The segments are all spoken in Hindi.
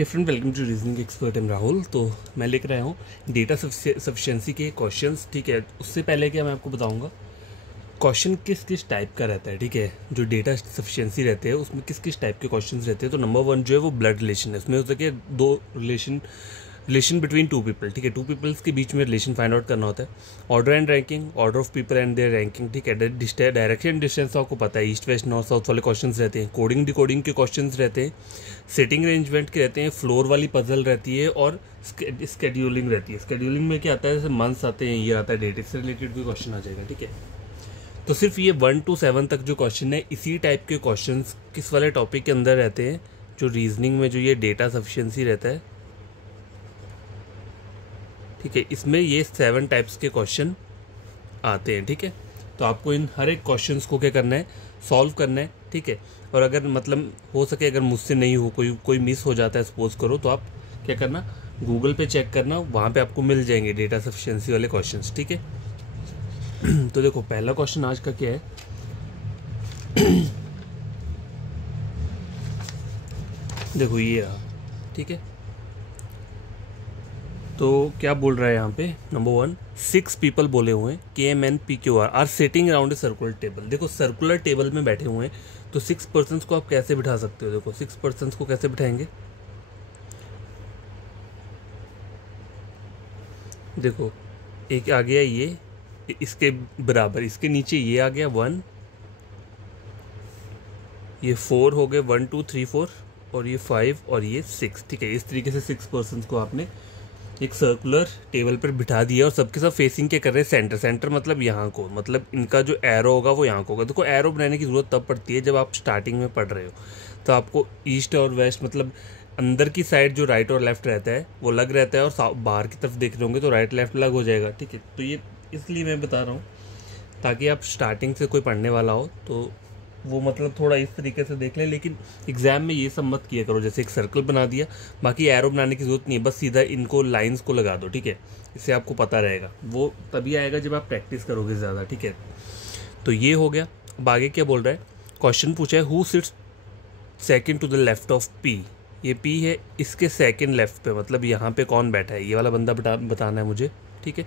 Hey friend, welcome to reasoning expert I'm Rahul. तो मैं लेकर आया हूँ डेटा सफिशिएंसी के क्वेश्चंस। ठीक है, उससे पहले क्या मैं आपको बताऊंगा क्वेश्चन किस किस टाइप का रहता है। ठीक है, जो डेटा सफिशिएंसी रहते हैं उसमें किस किस टाइप के क्वेश्चंस रहते हैं। तो नंबर 1 जो है वो ब्लड रिलेशन है। उसमें हो सके दो रिलेशन बिटवीन टू पीपल। ठीक है, टू पीपल्स के बीच में रिलेशन फाइंड आउट करना होता है। Order and ranking, order of people and their ranking. ठीक है, डायरेक्शन डिस्टेंस आपको पता है, ईस्ट वेस्ट नॉर्थ साउथ वाले क्वेश्चंस रहते हैं। कोडिंग डिकोडिंग के क्वेश्चंस रहते हैं। सेटिंग अरेंजमेंट के रहते हैं। फ्लोर वाली पजल रहती है और स्केड्यूलिंग रहती है। स्केड्यूलिंग में क्या आता है, जैसे मंथ्स आते हैं, ईयर आता है, डेट, इससे रिलेटेड भी क्वेश्चन आ जाएगा। ठीक है, तो सिर्फ ये 1 to 7 तक जो क्वेश्चन है इसी टाइप के क्वेश्चंस किस वाले टॉपिक के अंदर रहते हैं, जो रीजनिंग में जो ये डेटा सफिशिएंसी रहता है। ठीक है, इसमें ये 7 टाइप्स के क्वेश्चन आते हैं। ठीक है, तो आपको इन हर एक क्वेश्चंस को क्या करना है, सॉल्व करना है। ठीक है, और अगर मतलब हो सके अगर मुझसे नहीं हो, कोई मिस हो जाता है सपोज करो, तो आप क्या करना, गूगल पे चेक करना, वहाँ पे आपको मिल जाएंगे डेटा सफिशिएंसी वाले क्वेश्चंस। ठीक है, तो देखो पहला क्वेश्चन आज का क्या है। देखो ये रहा। ठीक है, तो क्या बोल रहा है यहाँ पे, नंबर 1 6 पीपल बोले हुए हैं, KMNPQR are sitting around a circular table. देखो सर्कुलर टेबल में बैठे हुए हैं, तो 6 पर्सन्स को आप कैसे बिठा सकते हो। देखो 6 पर्सन्स को कैसे बिठाएंगे, देखो एक आ गया ये, इसके बराबर, इसके नीचे ये आ गया 1, ये 4 हो गए, 1 2 3 4, और ये 5 और ये 6। ठीक है, इस तरीके से 6 पर्सन्स को आपने एक सर्कुलर टेबल पर बिठा दिया और सबके सब फेसिंग क्या कर रहे हैं, सेंटर। सेंटर मतलब यहाँ को, मतलब इनका जो एरो होगा वो यहाँ को होगा। देखो एरो बनाने की ज़रूरत तब पड़ती है जब आप स्टार्टिंग में पढ़ रहे हो, तो आपको ईस्ट और वेस्ट मतलब अंदर की साइड जो राइट और लेफ्ट रहता है वो अलग रहता है, और बाहर की तरफ देख रहे होंगे तो राइट लेफ्ट अलग हो जाएगा। ठीक है, तो ये इसलिए मैं बता रहा हूँ ताकि आप स्टार्टिंग से कोई पढ़ने वाला हो तो वो मतलब थोड़ा इस तरीके से देख लें। लेकिन एग्जाम में ये सब मत किया करो, जैसे एक सर्कल बना दिया, बाकी एरो बनाने की ज़रूरत नहीं है, बस सीधा इनको लाइंस को लगा दो। ठीक है, इससे आपको पता रहेगा, वो तभी आएगा जब आप प्रैक्टिस करोगे ज़्यादा। ठीक है, तो ये हो गया। अब आगे क्या बोल रहा है, क्वेश्चन पूछा है who sits second to the left of P. ये पी है, इसके सेकेंड लेफ्ट पे, मतलब यहाँ पे कौन बैठा है, ये वाला बंदा बताना है मुझे। ठीक है,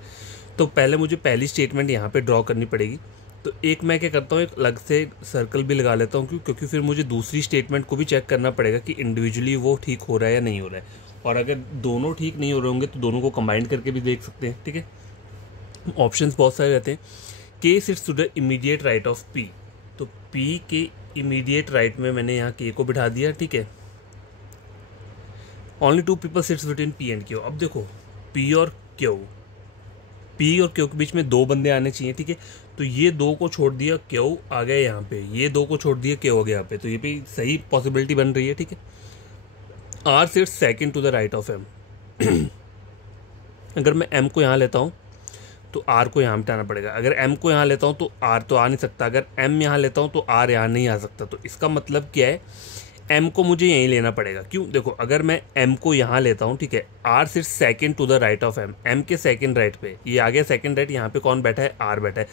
तो पहले मुझे पहली स्टेटमेंट यहाँ पे ड्रॉ करनी पड़ेगी। तो एक मैं क्या करता हूँ, एक अलग से सर्कल भी लगा लेता हूँ, क्योंकि फिर मुझे दूसरी स्टेटमेंट को भी चेक करना पड़ेगा कि इंडिविजुअली वो ठीक हो रहा है या नहीं हो रहा है। और अगर दोनों ठीक नहीं हो रहे होंगे तो दोनों को कंबाइन करके भी देख सकते हैं। ठीक है, ऑप्शंस बहुत सारे रहते हैं। K sits to the immediate right of P, तो पी के इमीडिएट राइट में मैंने यहाँ के को बिठा दिया। ठीक है, only 2 people sits between P and Q. अब देखो पी और क्यू के बीच में 2 बंदे आने चाहिए। ठीक है, तो ये 2 को छोड़ दिया, क्यू आ गया यहाँ पे, ये 2 को छोड़ दिया, क्यू आ गया यहाँ पे, तो ये भी सही पॉसिबिलिटी बन रही है। ठीक है, R sits second to the right of M. अगर मैं एम को यहाँ लेता हूँ तो आर को यहाँ मिटाना पड़ेगा। अगर एम को यहाँ लेता हूँ तो आर तो आ नहीं सकता, अगर एम यहाँ लेता हूँ तो आर यहाँ नहीं आ सकता। तो इसका मतलब क्या है, एम को मुझे यहीं लेना पड़ेगा। क्यों, देखो अगर मैं एम को यहाँ लेता हूँ, ठीक है, आर सिर्फ second to the right of M, M के सेकंड राइट पे, ये आ गया सेकंड राइट, यहाँ पे कौन बैठा है, आर बैठा है।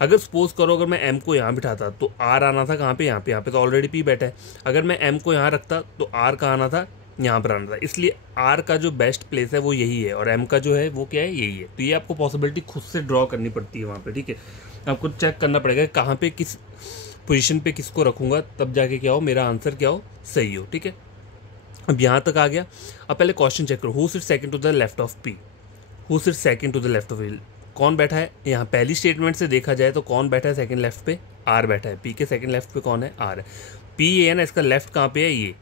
अगर सपोज करो अगर मैं एम को यहाँ बिठाता तो आर आना था कहाँ पे, यहाँ पे तो ऑलरेडी पी बैठा है। अगर मैं एम को यहाँ रखता तो आर कहाँ आना था, यहाँ पर आना था। इसलिए आर का जो बेस्ट प्लेस है वो यही है, और एम का जो है वो क्या है, यही है। तो ये आपको पॉसिबिलिटी खुद से ड्रॉ करनी पड़ती है वहाँ पे। ठीक है, आपको चेक करना पड़ेगा कहाँ पे किस पोजीशन पे किसको रखूंगा, तब जाके क्या हो, मेरा आंसर क्या हो, सही हो। ठीक है, अब यहाँ तक आ गया। अब पहले क्वेश्चन चेक करो, who sits second to the left of P, who sits second to the left of, कौन बैठा है यहाँ। पहली स्टेटमेंट से देखा जाए तो कौन बैठा है सेकंड लेफ्ट पे, आर बैठा है। पी के सेकंड लेफ्ट पे कौन है, आर है। पी ये है ना, इसका लेफ्ट कहाँ पे है, ये।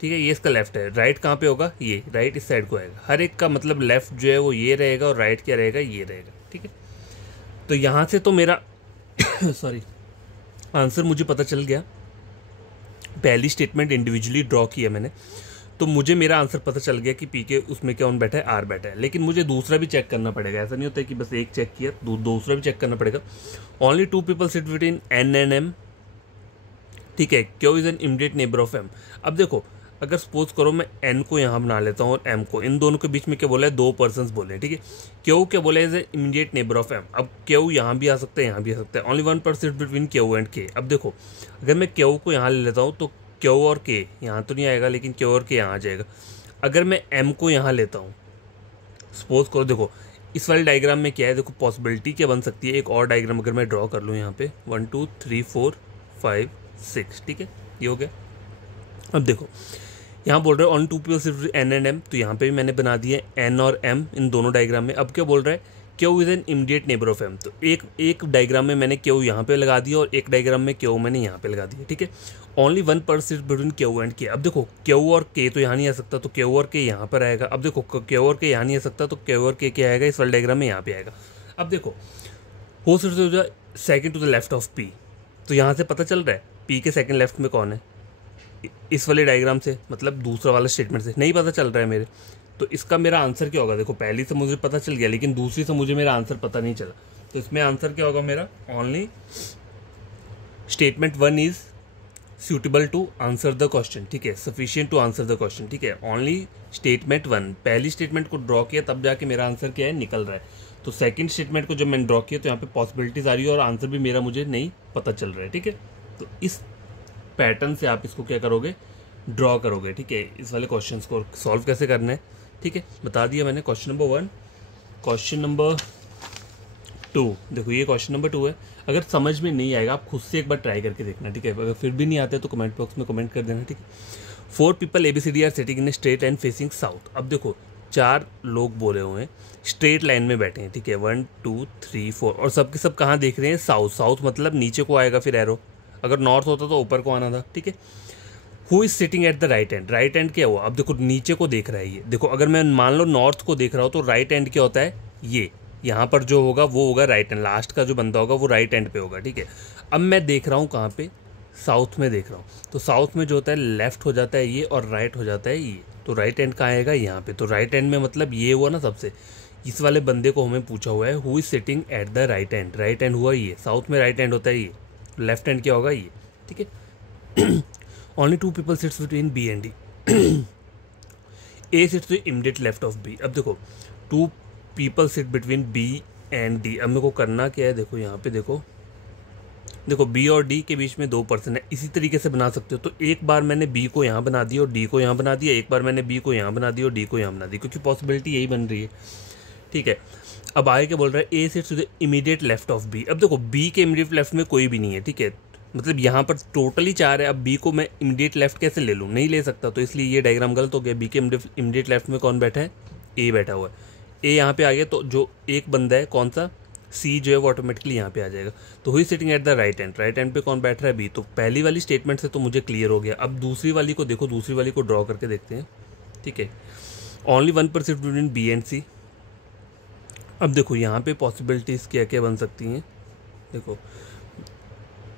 ठीक है, ये इसका लेफ्ट है। राइट कहाँ पे होगा, ये राइट इस साइड को आएगा। हर एक का मतलब लेफ्ट जो है वो ये रहेगा और राइट क्या रहेगा, ये रहेगा। ठीक है, तो यहाँ से तो मेरा सॉरी आंसर मुझे पता चल गया। पहली स्टेटमेंट इंडिविजुअली ड्रॉ किया मैंने, तो मुझे मेरा आंसर पता चल गया कि पी के उसमें कौन बैठा है, आर बैठा है। लेकिन मुझे दूसरा भी चेक करना पड़ेगा, ऐसा नहीं होता है कि बस एक चेक किया, दूसरा भी चेक करना पड़ेगा। Only 2 people sit between N and M. ठीक है, Q is an immediate neighbour of M. अब देखो अगर सपोज करो मैं एन को यहाँ बना लेता हूँ और एम को, इन दोनों के बीच में क्या बोला है, 2 पर्सन्स बोले। ठीक है, क्यू क्या बोला है, is a immediate neighbour of M. अब क्यू यहाँ भी आ सकता है, यहाँ भी आ सकता है। Only 1 person between Q and के। अब देखो अगर मैं क्यू को यहाँ ले लेता हूँ तो क्यू और के यहाँ तो नहीं आएगा, लेकिन क्यू और के यहाँ आ जाएगा। अगर मैं m को यहाँ लेता हूँ, सपोज करो, देखो इस वाले डायग्राम में क्या है, देखो पॉसिबिलिटी क्या बन सकती है, एक और डायग्राम अगर मैं ड्रॉ कर लूँ यहाँ पे 1 2 3 4 5 6, ठीक है, ये हो गया। अब देखो यहाँ बोल रहे हैं ऑन टू पीपल सिर्फ n एंड m, तो यहाँ पे भी मैंने बना दिए n और m इन दोनों डायग्राम में। अब क्या बोल रहा है, Q is an immediate neighbour of m, तो एक डायग्राम में मैंने क्यू यहाँ पे लगा दिया और एक डायग्राम में क्यू मैंने यहाँ पे लगा दिया, ठीक है। ओनली 1% सिर्फ बिटवीन क्यू एंड के। अब देखो क्यू और के तो यहाँ नहीं आ सकता, तो क्यू और के यहाँ पर आएगा। अब देखो क्यू और के यहाँ नहीं आ सकता, तो क्यू और के आएगा इस वाले डायग्राम में यहाँ पे आएगा। अब देखो हो सकता है second to the left of P, तो यहाँ से पता चल रहा है पी के सेकेंड लेफ्ट में कौन है, इस वाले डायग्राम से, मतलब दूसरा वाला स्टेटमेंट से नहीं पता चल रहा है मेरे। तो इसका मेरा आंसर क्या होगा, देखो पहली से मुझे पता चल गया लेकिन दूसरी से मुझे मेरा आंसर पता नहीं चला, तो इसमें आंसर क्या होगा मेरा, only statement 1 is suitable to answer the question, ठीक है, sufficient to answer the question, ठीक है। ओनली स्टेटमेंट 1, पहली स्टेटमेंट को ड्रॉ किया तब जाके मेरा आंसर क्या है, निकल रहा है। तो सेकंड स्टेटमेंट को जब मैंने ड्रॉ किया तो यहाँ पे पॉसिबिलिटीज आ रही है और आंसर भी मेरा मुझे नहीं पता चल रहा है, ठीक है। तो इस पैटर्न से आप इसको क्या करोगे, ड्रॉ करोगे, ठीक है। इस वाले क्वेश्चंस को सॉल्व कैसे करना है, ठीक है, बता दिया मैंने। क्वेश्चन नंबर 1, क्वेश्चन नंबर 2, देखो ये क्वेश्चन नंबर 2 है। अगर समझ में नहीं आएगा आप खुद से एक बार ट्राई करके देखना, ठीक है। अगर फिर भी नहीं आते तो कमेंट बॉक्स में कमेंट कर देना, ठीक है। 4 people ABCD are sitting in a straight line facing south. अब देखो 4 लोग बोले हुए हैं, स्ट्रेट लाइन में बैठे हैं, ठीक है, 1 2 3 4, और सबके सब कहाँ देख रहे हैं, साउथ। साउथ मतलब नीचे को आएगा फिर एरो, अगर नॉर्थ होता तो ऊपर को आना था, ठीक है। Who is sitting at the right hand, right hand क्या हुआ, अब देखो नीचे को देख रहा है ये, देखो अगर मैं मान लो नॉर्थ को देख रहा हूँ तो राइट हैंड क्या होता है, ये यहाँ पर जो होगा वो होगा राइट हैंड, लास्ट का जो बंदा होगा वो राइट हैंड पे होगा, ठीक है। अब मैं देख रहा हूँ कहाँ पे, साउथ में देख रहा हूँ, तो साउथ में जो होता है लेफ्ट हो जाता है ये और राइट हो जाता है ये, तो राइट हैंड कहाँ आएगा, यहाँ पे। तो राइट हैंड में मतलब ये हुआ ना सबसे, इस वाले बंदे को हमें पूछा हुआ है who is sitting at the right hand, right hand हुआ ये, साउथ में राइट हैंड होता है ये, लेफ्ट हैंड क्या होगा ये, ठीक है। Only 2 people sits between B and D, A sits to immediate left of B. अब देखो 2 people sit between B and D, अब मेरे को करना क्या है, देखो यहाँ पे देखो बी और डी के बीच में 2 पर्सन है, इसी तरीके से बना सकते हो। तो एक बार मैंने बी को यहाँ बना दिया और डी को यहाँ बना दिया, एक बार मैंने बी को यहाँ बना दिया और डी को यहाँ बना दिया, क्योंकि पॉसिबिलिटी यही बन रही है, ठीक है। अब आगे क्या बोल रहा है, A sits to the immediate left of B. अब देखो बी के इमीडिएट लेफ्ट में कोई भी नहीं है, ठीक है, मतलब यहाँ पर टोटली 4 है। अब बी को मैं इमीडिएट लेफ्ट कैसे ले लूँ, नहीं ले सकता, तो इसलिए ये डायग्राम गलत हो गया। बी के इमीडिएट लेफ्ट में कौन बैठा है, ए बैठा हुआ है, ए यहाँ पे आ गया, तो जो एक बंदा है कौन सा, सी जो है वो ऑटोमेटिकली यहाँ पे आ जाएगा। तो हुई sitting at the right hand, right hand पे कौन बैठ रहा है, बी। तो पहली वाली स्टेटमेंट से तो मुझे क्लियर हो गया। अब दूसरी वाली को देखो, दूसरी वाली को ड्रॉ करके देखते हैं, ठीक है। ओनली 1% बिटवीन बी एंड सी। अब देखो यहाँ पे पॉसिबिलिटीज़ क्या क्या बन सकती हैं, देखो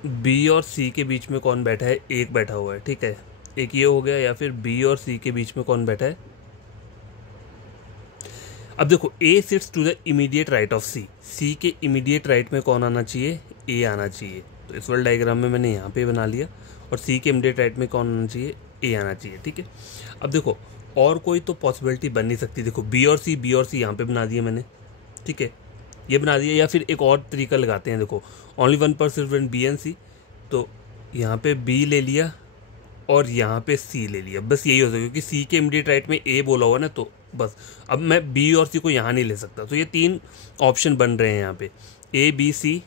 बी और सी के बीच में कौन बैठा है, एक बैठा हुआ है, ठीक है, एक ये हो गया, या फिर बी और सी के बीच में कौन बैठा है। अब देखो A sits to the immediate right of C, C के इमीडिएट राइट में कौन आना चाहिए, ए आना चाहिए। तो इस वाले डायग्राम में मैंने यहाँ पे बना लिया, और सी के इमीडिएट राइट में कौन आना चाहिए, ए आना चाहिए, ठीक है। अब देखो और कोई तो पॉसिबिलिटी बन नहीं सकती, देखो बी और सी यहाँ पे बना दिया मैंने, ठीक है, ये बना दिया। या फिर एक और तरीका लगाते हैं, देखो ओनली 1% बिटवीन बी एंड सी, तो यहाँ पे बी ले लिया और यहाँ पे सी ले लिया, बस यही हो सकता है, क्योंकि सी के इमीडिएट राइट में ए बोला हुआ ना, तो बस अब मैं बी और सी को यहाँ नहीं ले सकता। तो ये 3 ऑप्शन बन रहे हैं यहाँ पे, ए बी सी,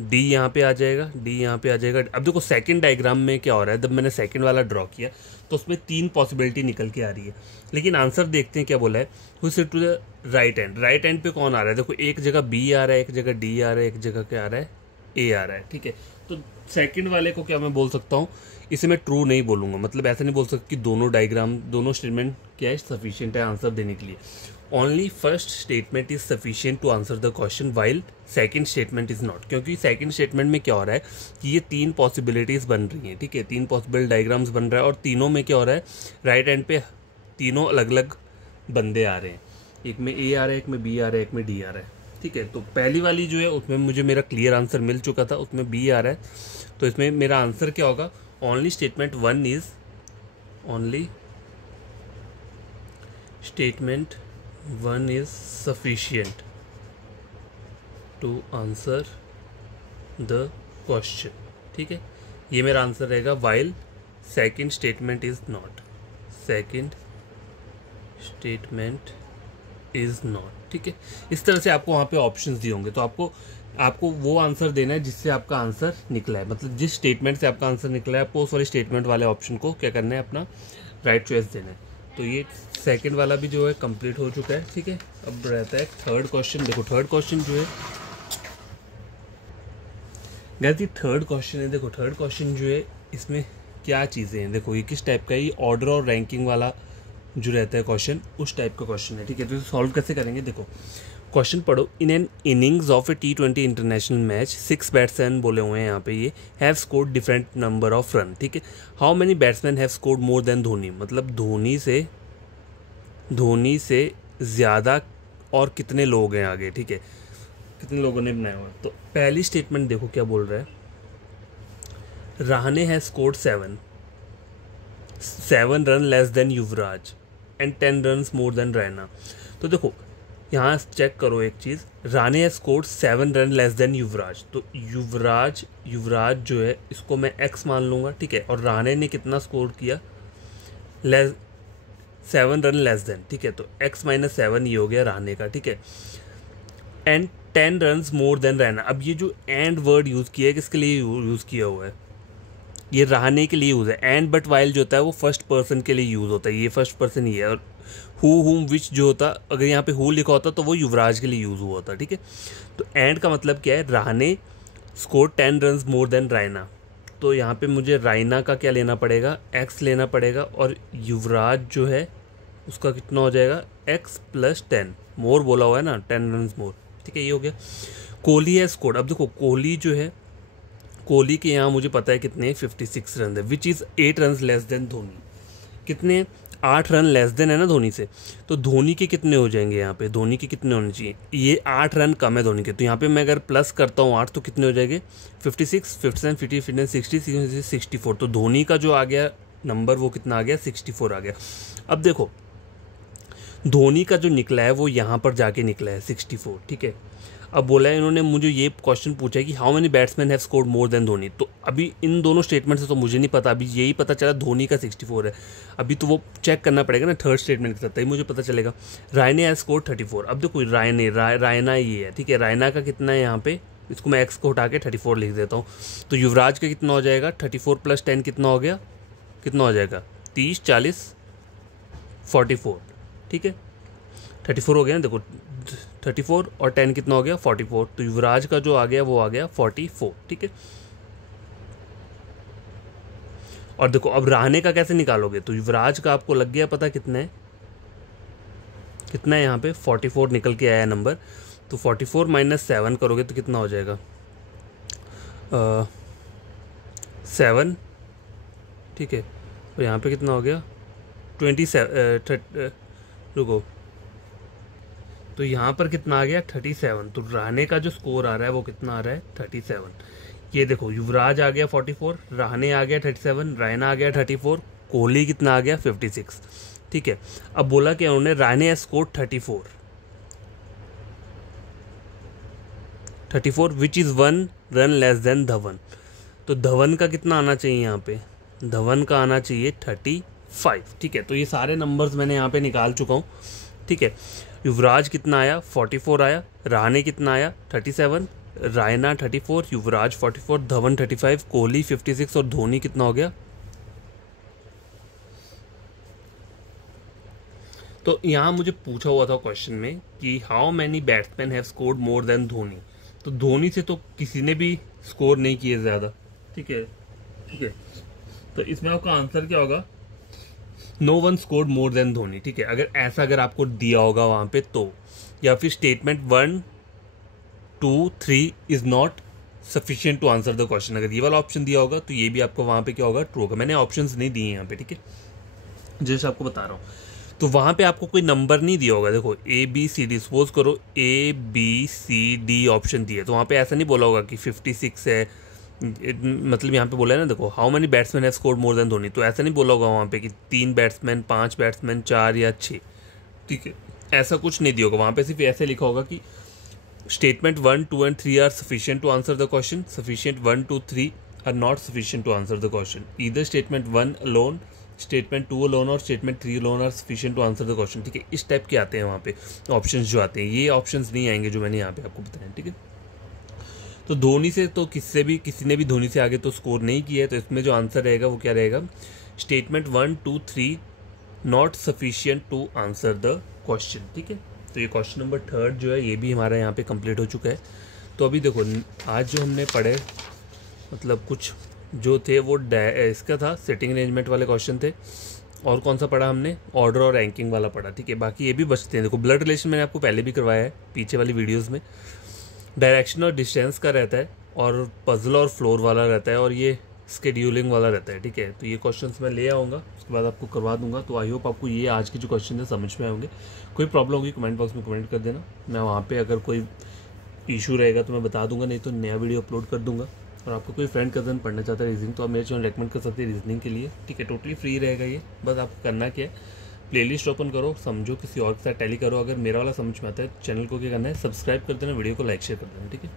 डी यहाँ पे आ जाएगा, डी यहाँ पे आ जाएगा। अब देखो सेकंड डायग्राम में क्या हो रहा है, जब मैंने सेकंड वाला ड्रॉ किया तो उसमें 3 पॉसिबिलिटी निकल के आ रही है, लेकिन आंसर देखते हैं क्या बोला है, who sit to the right hand, right hand पे कौन आ रहा है, देखो एक जगह बी आ रहा है, एक जगह डी आ रहा है, एक जगह क्या आ रहा है, ए आ रहा है, ठीक है। तो सेकंड वाले को क्या मैं बोल सकता हूँ, इसे मैं ट्रू नहीं बोलूँगा, मतलब ऐसा नहीं बोल सकता कि दोनों डायग्राम, दोनों स्टेटमेंट क्या है, सफिशिएंट है आंसर देने के लिए। Only first statement is sufficient to answer the question while second statement is not, क्योंकि सेकंड स्टेटमेंट में क्या हो रहा है कि ये 3 पॉसिबिलिटीज़ बन रही हैं, ठीक है, 3 पॉसिबल डायग्राम्स बन रहा है, और तीनों में क्या हो रहा है, राइट हैंड पे तीनों अलग अलग बंदे आ रहे हैं, एक में ए आ रहा है, एक में बी आ रहा है, एक में डी आ रहा है, ठीक है। तो पहली वाली जो है उसमें मुझे मेरा क्लियर आंसर मिल चुका था, उसमें बी आ रहा है, तो इसमें मेरा आंसर क्या होगा, only statement 1 is, only statement 1 is sufficient to answer the question, ठीक है, ये मेरा आंसर रहेगा, while second statement is not, second statement is not. ठीक है, इस तरह से आपको वहाँ पे ऑप्शंस दिए होंगे, तो आपको वो आंसर देना है जिससे आपका आंसर निकला है, मतलब जिस स्टेटमेंट से आपका आंसर निकला है आपको उस वाले स्टेटमेंट वाले ऑप्शन को क्या करना है, अपना राइट चॉइस देना है। तो ये सेकंड वाला भी जो है कंप्लीट हो चुका है। ठीक है, अब रहता है थर्ड क्वेश्चन। देखो थर्ड क्वेश्चन जो है गाइस, ये थर्ड क्वेश्चन है। देखो थर्ड क्वेश्चन जो है इसमें क्या चीज़ें हैं, देखो ये किस टाइप का, ये ऑर्डर और रैंकिंग वाला जो रहता है क्वेश्चन, उस टाइप का क्वेश्चन है। ठीक है, तो सॉल्व कैसे करेंगे, देखो क्वेश्चन पढ़ो। In an innings of A T20 international match 6 batsman बोले हुए हैं यहाँ पे, ये have scored different number of run. ठीक है, how many batsman have scored more than Dhoni, मतलब धोनी से ज़्यादा और कितने लोग हैं आगे। ठीक है, कितने लोगों ने बनाया हुआ। तो पहली स्टेटमेंट देखो क्या बोल रहा है, Rahane has scored 7 run less than Yuvraj and 10 run more than Raina. तो देखो यहाँ चेक करो एक चीज़, Rahane has scored 7 run less than Yuvraj, तो युवराज जो है इसको मैं एक्स मान लूँगा। ठीक है, और रहाणे ने कितना स्कोर किया, 7 रन लेस देन। ठीक है, तो x - 7 ये हो गया रहाणे का। ठीक है, and 10 run more than Raina. अब ये जो एंड वर्ड यूज़ किया है किसके लिए यूज़ किया हुआ है, ये रहाणे के लिए यूज़ है। एंड बट वाइल जो होता है वो फर्स्ट पर्सन के लिए यूज़ होता है, ये फर्स्ट पर्सन ही है। और हु हुम विच जो होता, अगर यहाँ पे हु लिखा होता तो वो युवराज के लिए यूज़ हुआ होता। ठीक है, तो एंड का मतलब क्या है, Rahane score 10 run more than Raina, तो यहाँ पे मुझे रैना का क्या लेना पड़ेगा, x लेना पड़ेगा, और युवराज जो है उसका कितना हो जाएगा, x + 10, मोर बोला हुआ है ना, 10 रन मोर। ठीक है, ये हो गया। कोहली है स्कोर्ड, अब देखो कोहली जो है, कोहली के यहाँ मुझे पता है कितने 56 रन है, which is 8 run less then Dhoni. कितने, 8 रन लेस देन है ना धोनी से, तो धोनी के कितने हो जाएंगे यहाँ पे, धोनी के कितने होने चाहिए, ये 8 रन कम है धोनी के, तो यहाँ पे मैं अगर प्लस करता हूँ 8 तो कितने हो जाएंगे, 56, 57, 50, 59, 60, 64। तो धोनी का जो आ गया नंबर वो कितना आ गया, 64 आ गया। अब देखो धोनी का जो निकला है वो यहाँ पर जाके निकला है 64। ठीक है, अब बोला है इन्होंने, मुझे ये क्वेश्चन पूछा है कि how many batsman have scored more than Dhoni. तो अभी इन दोनों स्टेटमेंट से तो मुझे नहीं पता, अभी यही पता चला धोनी का 64 है। अभी तो वो चेक करना पड़ेगा ना थर्ड स्टेटमेंट के साथ, तभी मुझे पता चलेगा। Raina has scored 34। अब देखो रैना ये है। ठीक है, रैना का कितना है यहाँ पे, इसको मैं एक्स को हटा के 34 लिख देता हूँ। तो युवराज का कितना हो जाएगा, 34 + 10 कितना हो गया, कितना हो जाएगा, 30, 40, 44। ठीक है, 34 हो गया ना, देखो 34 और 10 कितना हो गया, 44। तो युवराज का जो आ गया वो आ गया 44। ठीक है, और देखो अब रहाणे का कैसे निकालोगे, तो युवराज का आपको लग गया पता कितना है यहाँ पे, 44 निकल के आया नंबर। तो 44 - 7 करोगे तो कितना हो जाएगा, 7। ठीक है, और यहाँ पे कितना हो गया, 27, रुको, तो यहाँ पर कितना आ गया, 37। तो रहाणे का जो स्कोर आ रहा है वो कितना आ रहा है, 37। ये देखो युवराज आ गया 44, रहाणे आ गया 37, रैना आ गया 34, कोहली कितना आ गया 56। ठीक है, अब बोला कि उन्होंने Rahane score 34 which is 1 run less then Dhawan. तो धवन का कितना आना चाहिए यहाँ पे, धवन का आना चाहिए 35। ठीक है, तो ये सारे नंबर्स मैंने यहाँ पे निकाल चुका हूँ। ठीक है, युवराज कितना आया, 44 आया, रहाणे कितना आया, 37, रैना 34, युवराज 44, धवन 35, कोहली 56 और धोनी कितना हो गया। तो यहाँ मुझे पूछा हुआ था क्वेश्चन में कि how many batsman have scored more than Dhoni. तो धोनी से तो किसी ने भी स्कोर नहीं किए ज़्यादा। ठीक है, तो इसमें आपका आंसर क्या होगा, no one scored more than Dhoni. ठीक है, अगर आपको दिया होगा वहाँ पे तो, या फिर statement 1, 2, 3 is not sufficient to answer the question, अगर ये वाला ऑप्शन दिया होगा तो ये भी आपको वहाँ पे क्या होगा, ट्रू होगा। मैंने ऑप्शंस नहीं दिए यहाँ पे। ठीक है, जैसे आपको बता रहा हूँ, तो वहाँ पे आपको कोई नंबर नहीं दिया होगा। देखो ABCD, सपोज करो ABCD ऑप्शन दिए, तो वहाँ पे ऐसा नहीं बोला होगा कि 56 है, मतलब यहाँ पे बोला है ना, देखो how many batsman have scored more than Dhoni, तो ऐसा नहीं बोला होगा वहाँ पे कि 3 बैट्समैन, 5 बैट्समैन, 4 या 6। ठीक है, ऐसा कुछ नहीं दिया होगा वहाँ पे, सिर्फ ऐसे लिखा होगा कि statement 1, 2 and 3 are sufficient to answer the question, sufficient 1, 2, 3 are not sufficient to answer the question, either statement 1 alone statement 2 alone और statement 3 alone are sufficient to answer the question, ठीक है। इस टाइप के आते हैं वहाँ पे ऑप्शंस जो आते हैं, ये ऑप्शंस नहीं आएंगे जो मैंने यहाँ पे आपको बताया, ठीक है। तो धोनी से तो किसी ने भी धोनी से आगे तो स्कोर नहीं किया है, तो इसमें जो आंसर रहेगा वो क्या रहेगा, statement 1, 2, 3 not sufficient to answer the question, ठीक है। तो ये क्वेश्चन नंबर 3 जो है ये भी हमारा यहाँ पे कंप्लीट हो चुका है। तो अभी देखो आज जो हमने पढ़े, मतलब कुछ जो थे वो इसका था, सेटिंग अरेंजमेंट वाले क्वेश्चन थे, और कौन सा पढ़ा हमने, ऑर्डर और रैंकिंग वाला पढ़ा, ठीक है। बाकी ये भी बचते हैं। देखो ब्लड रिलेशन मैंने आपको पहले भी करवाया है पीछे वाली वीडियोज़ में, डायरेक्शन और डिस्टेंस का रहता है, और पजल और फ्लोर वाला रहता है, और ये स्केड्यूलिंग वाला रहता है, ठीक है। तो ये क्वेश्चंस मैं ले आऊँगा, उसके बाद आपको करवा दूंगा। तो आई होप आपको ये आज के जो क्वेश्चन है समझ में आएंगे। कोई प्रॉब्लम होगी कमेंट बॉक्स में कमेंट कर देना, मैं वहाँ पे अगर कोई इशू रहेगा तो मैं बता दूंगा, नहीं तो नया वीडियो अपलोड कर दूंगा। और आपको कोई फ्रेंड कज़न पढ़ना चाहता है रीजनिंग, तो आप मेरे चैनल रेकमेंड कर सकते हैं रीजनिंग के लिए, ठीक है। टोटली फ्री रहेगा ये, बस आपको करना क्या है, प्लेलिस्ट ओपन करो, समझो, किसी और के साथ टैली करो। अगर मेरा वाला समझ में आता है, चैनल को क्या करना है, सब्सक्राइब कर देना, वीडियो को लाइक शेयर कर देना, ठीक है।